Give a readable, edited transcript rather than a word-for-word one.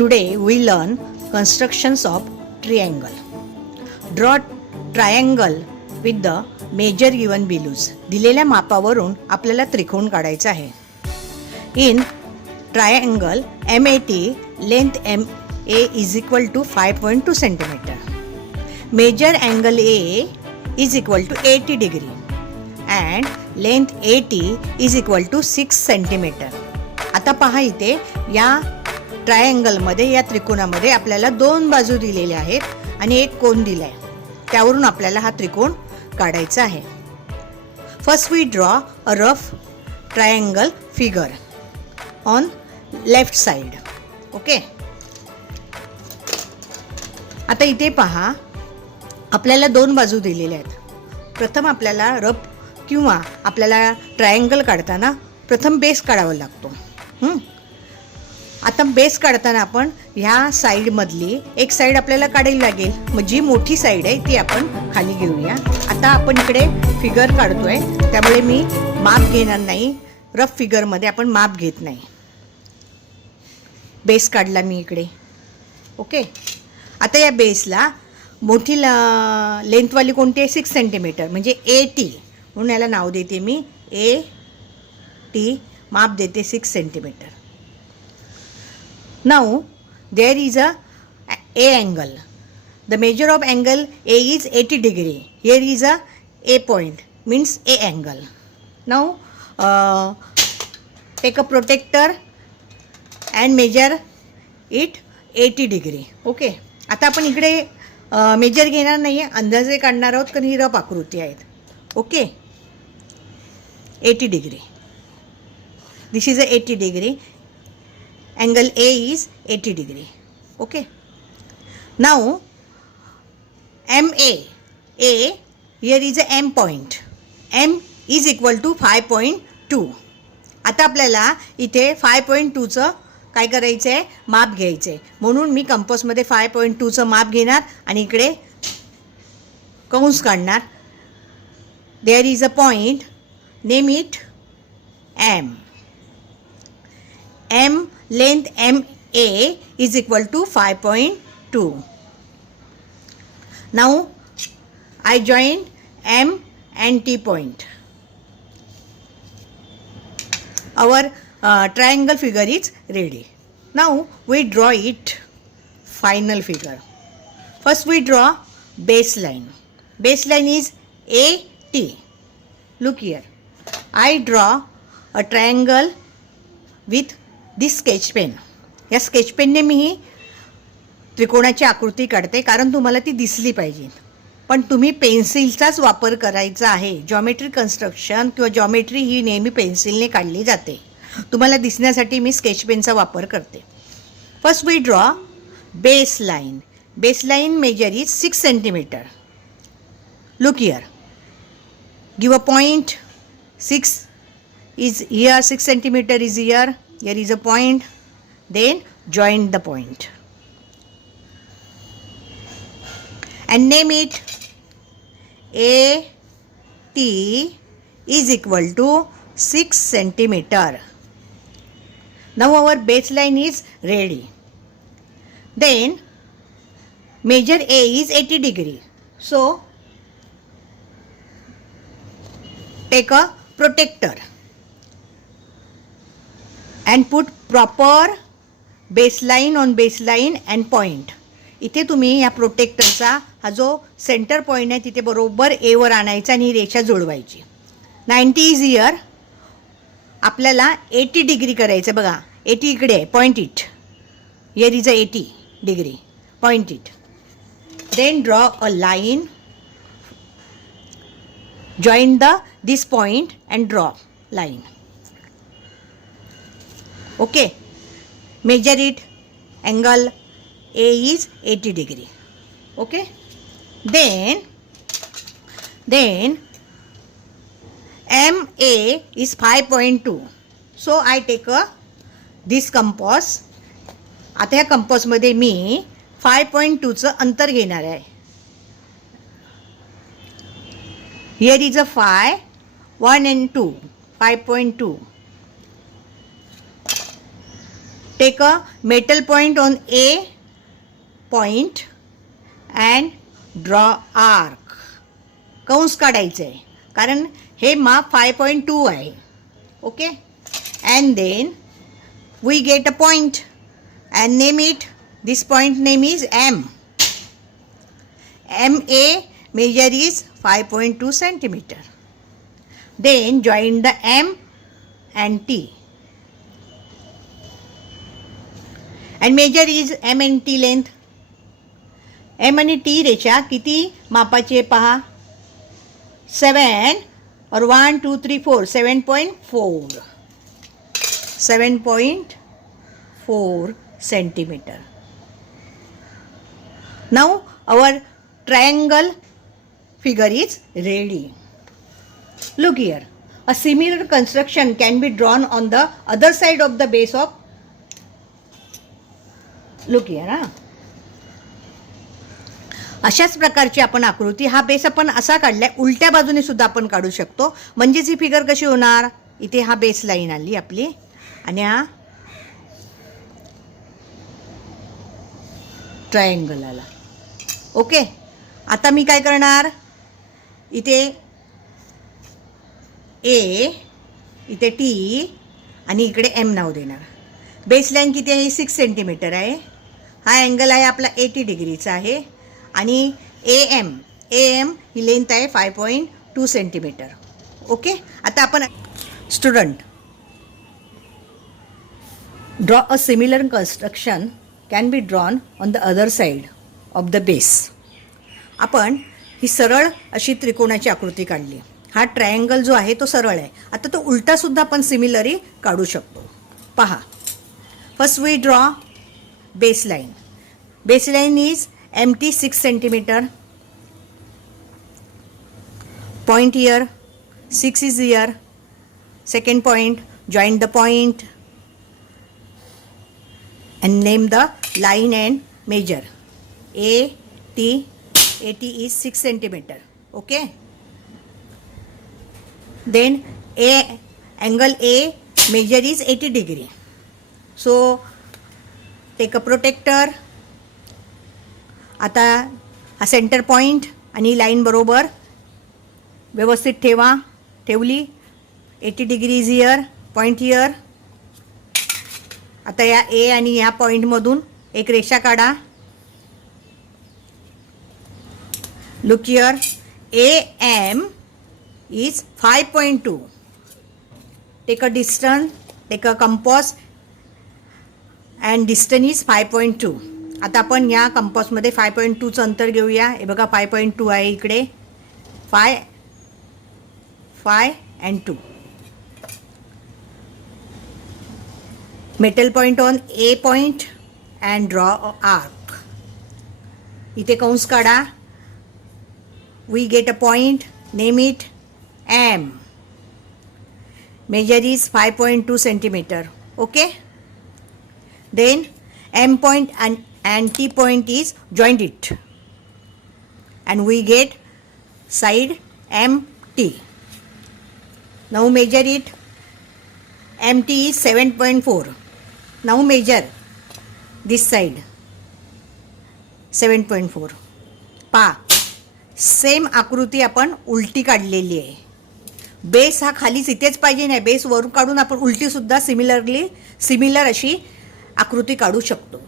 Today we learn constructions of triangle. Draw triangle with the measure given below. दिलेल्या मापावरून आपल्याला त्रिकोण काढायचा आहे. In triangle MAT, length MA is equal to 5.2 centimeter. Measure angle A is equal to 80 degree and length AT is equal to 6 centimeter. आता पहा इथे या ट्रायंगलमध्ये या त्रिकोणामध्ये आपल्याला दोन बाजू दिलेल्या आहेत आणि एक कोन दिला आहे. त्यावरून आपल्याला हा त्रिकोण काढायचा आहे. First we draw a rough triangle figure on left side. Okay. आता इथे पहा आपल्याला दोन बाजू दिलेल्या आहेत. प्रथम आपल्याला रफ किंवा आपल्याला ट्रायंगल काढताना प्रथम बेस काढावा लागतो. आता बेस काढताना आपण ह्या साईडमधली एक साईड आपल्याला काढावी लागेल. मग जी मोठी साईड आहे ती आपण खाली घेऊया. आता आपण इकडे फिगर काढतोय त्यामुळे मी माप घेणार नाही. रफ फिगरमध्ये आपण माप घेत नाही. बेस काढला मी इकडे. ओके. आता या बेसला मोठी लेंथवाली कोणती आहे 6 सेंटीमीटर म्हणजे AT म्हणून याला नाव देते मी AT. माप देते 6 centimetre. Now there is a angle. The measure of angle A is 80 degree. Here is a point means A angle. Now take a protractor and measure it 80 degree. Okay. आता आपण इकडे major घेणार नाही आहे. अंदाजे काढणार आहोत कारण ही रफ आकृती आहेत. Okay. 80 degree. This is a 80 degree. Angle A is 80 degree. Okay. Now MA. Here is a M point. M is equal to 5.2. आता आपल्याला इथे 5.2चं काय करायचं आहे माप घ्यायचं आहे. म्हणून मी कंपासमध्ये 5.2चं माप घेणार आणि इकडे कंस काढणार. There is a point. Name it M. M length MA is equal to 5.2. Now I join M and T point. Our triangle figure is ready. Now we draw it. Final figure. First we draw baseline. Baseline is AT. Look here. I draw a triangle with this sketch pen. या sketch पेनने मी ही त्रिकोणाची आकृती काढते कारण तुम्हाला ती दिसली पाहिजे. पण तुम्ही पेन्सिलचाच वापर करायचा आहे. जॉमेट्री कन्स्ट्रक्शन किंवा जॉमेट्री ही नेहमी पेन्सिलने काढली जाते. तुम्हाला दिसण्यासाठी मी स्केच पेनचा वापर करते. First we draw base line. Base line measure is 6 centimetre. Look here. Give a point. 6 is here, 6 centimeter is here. Here is a point. Then join the point and name it. AT is equal to 6 centimeter. Now our baseline is ready. Then measure A is 80 degree. So take a protractor and put proper baseline on baseline and point. इथे तुम्ही या प्रोटेक्टरचा हा जो centre point आहे तिथे बरोबर A वर आणायचा आणि रेषा जुळवायची. 90 इज हियर. आपल्याला 80 डिग्री करायचं. बघा 80 इकडे आहे. Point it. Here is a 80 degree. Point it. Then draw a line. Join this point and draw line. Okay. Measure it. Angle A is 80 degree. Okay. Then MA is 5.2. So I take this compass. आता या कंपासमध्ये मी 5.2चं अंतर घेणार आहे. Here is a 5, 1 and 2, 5.2. Take a metal point on A point and draw arc. कंस काढायचं आहे कारण हे माप 5.2 आहे. Okay, and then we get a point and name it. This point name is M. MA measure is 5.2 centimeter. Then join the M and T. And measure is M and T length. M आणि T रेषा किती मापाचे पहा. 7 or 1, 2, 3, 4. 7.4. 7.4 centimeter. Now our triangle figure is ready. Look here. A similar construction can be drawn on the other side of the base of. Look here. अशाच प्रकारची आपण आकृती, हा बेस आपण असा काढलाय, उलट्या बाजूने सुद्धा आपण काढू शकतो. म्हणजेच ही फिगर कशी होणार. इथे हा बेस लाईन आली आपली आणि हा ट्रायंगल आला. ओके, आता मी काय करणार, इथे ए, इथे टी आणि इकडे एम नाव देणार. बेस लाईन किती आहे, 6 सेंटीमीटर आहे. हा अँगल आहे आपला 80 डिग्रीचा आहे आणि ए एम ही लेंथ आहे 5.2 सेंटीमीटर. ओके, आता आपण student draw a similar construction can be drawn on the other side of the base. आपण ही सरळ अशी त्रिकोणाची आकृती काढली. हा ट्रायंगल जो आहे तो सरळ आहे. आता तो उलटासुद्धा आपण सिमिलरी काढू शकतो. पहा, first we draw baseline. Baseline is empty 6 centimeter. Point here, 6 is here. Second point, join the point and name the line and measure. AT is 6 centimeter. Okay. Then angle A measure is 80 degree. So take a protractor. आता हा centre point आणि line बरोबर व्यवस्थित ठेवली. 80 degree is here, point here. आता या A आणि या पॉईंटमधून एक रेषा काढा. Look here, A M is 5.2. Take a distance, take a compass and distance is 5.2. आता आपण या कंपॉसमध्ये 5.2चं अंतर घेऊया. हे बघा 5.2 आहे इकडे. 5 and 2. Metal point on A point and draw a arc. इथे कंस काढा. We get a point, name it M. Measure is 5.2 centimetre. Okay, then M point and T point is joined it and we get side MT. Now measure it. MT is 7.4. Now measure this side 7.4. पहा, same आकृती आपण उलटी काढलेली आहे. Base हा खालीच इथेच पाहिजे नाही, बेस वरून काढून आपण उलटी सुद्धा सिमिलर अशी आकृती काढू शकतो.